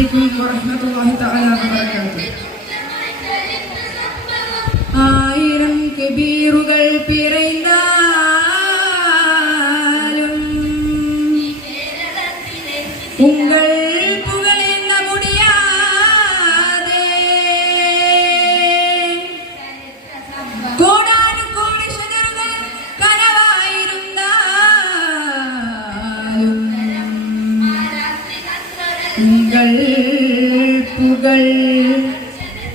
عليكم ورحمة الله تعالى وبركاته ஆயிரம் கபீருகள் பிறந்தாலும் உங்கள்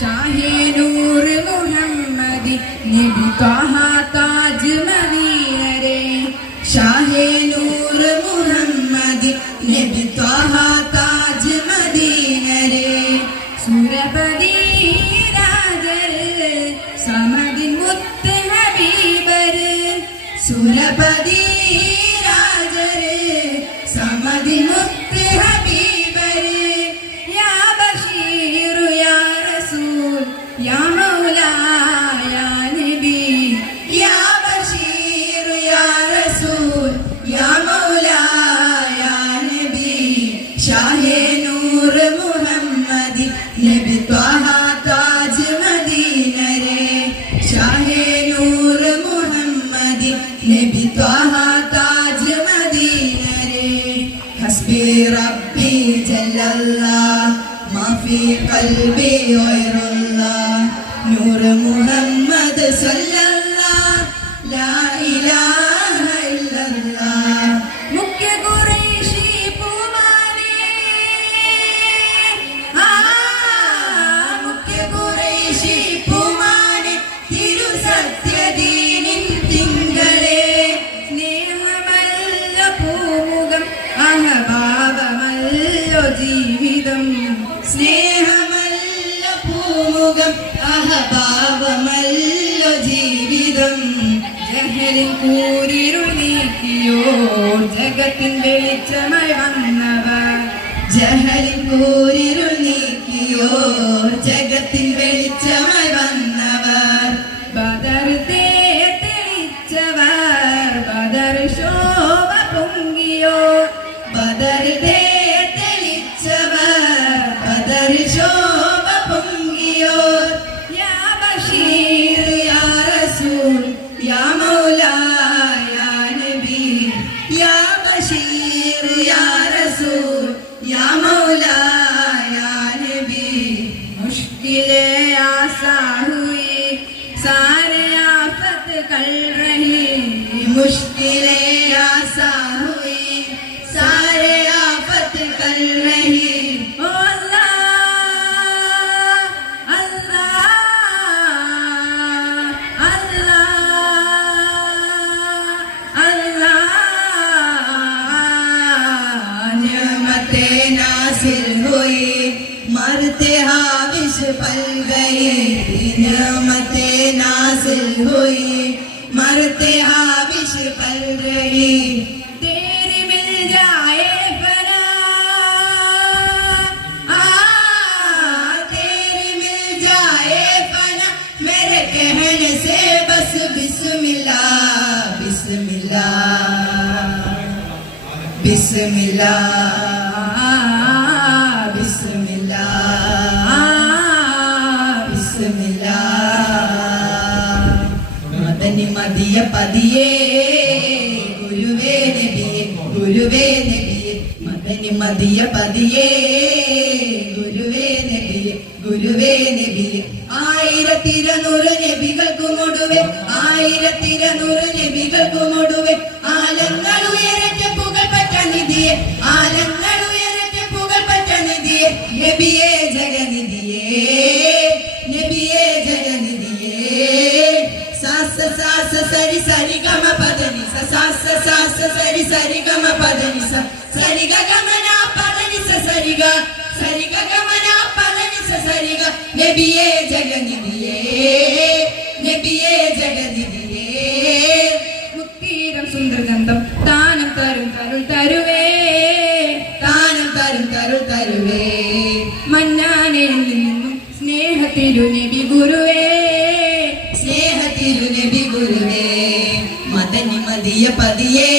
ഷാഹിനൂർ മുഹമ്മദി നബി ത്വഹ താജ് മദീനരെ ഷാഹിനൂർ മുഹമ്മദി നബി ത്വഹ താജ് മദീനരെ സുരപതി രാജര് സമദിൻ മുത്ത് ഹബീബർ. സുരപതി നബി ത്വഹ താജ് മദീനരെ ഷാഹേ നൂർ മുഹമ്മദി നബി ത്വഹ താജ് മദീനരെ ഹസ്ബി റബ്ബി ജല്ലല്ലാഹ് മാ ഫീ ഖൽബി ഗൈറുല്ലാഹ് നൂർ മുഹമ്മദ് സല്ലല്ലാഹ് ലാ ഇലാഹ ജീവിതം. സ്നേഹമല്ല പൂമുഖം അഹഭാവമല്ല ജീവിതം. ജഹലിൽ കൂരിരു നീക്കിയോ ജഗത്തിൻ വെളിച്ചമായി വന്നവ ജഹലിൽ കൂരിരു നീക്കിയോ ജഗത്തിൻ مشکلیں آسان ہوئی، سارے آفت کر رہی۔ اللہ اللہ اللہ اللہ۔ نعمت ناصر ہوئی مرتے حاوش پل گئی نعمت ناصر ہوئی मरते हाविश पल रही। तेरी मिल जाए फना आ, तेरी मिल जाए फना मेरे कहने से बस बिस्मिल्लाह बिस्मिल्लाह बिस्मिल्लाह बिस्मिल्लाह बिस्मिल्लाह മദിയ പതിയേ ഗുരുവേ നബിയെ ഗുരുവേ നബിയെ മദനി മദിയ പതിയേ ഗുരുവേ നബിയെ ഗുരുവേ നബിയെ ആയിരത്തിരനൂറ് നബികൾക്കുമൊടുവെ ആയിരത്തിരനൂറ് നബികൾക്കുമൊടുവെ ആലങ്ങൾ ഗമ ന പദനി സരിഗ സരിഗ ഗമന പദനിസ സരിഗ നബിയേ ജഗനിധിയേ നബിയേ ജഗനിധിയേ മുത്തീരം സുന്ദരഗന്ധം താനം തരും തരുൾ തരുവേ താനം തരും തരുൾ തരുവേ നിന്നും സ്നേഹത്തിരു നബി ഗുരുവേ മതിയ പതിയേ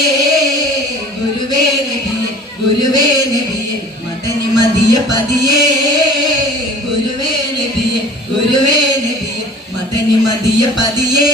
ഗുരുവേ നബിയെ ഗുരുവേ നബിയെ മദനി മതിയ പതിയേ ഗുരുവേ നബിയെ ഗുരുവേ നബിയെ മദനി മതിയ പതിയേ.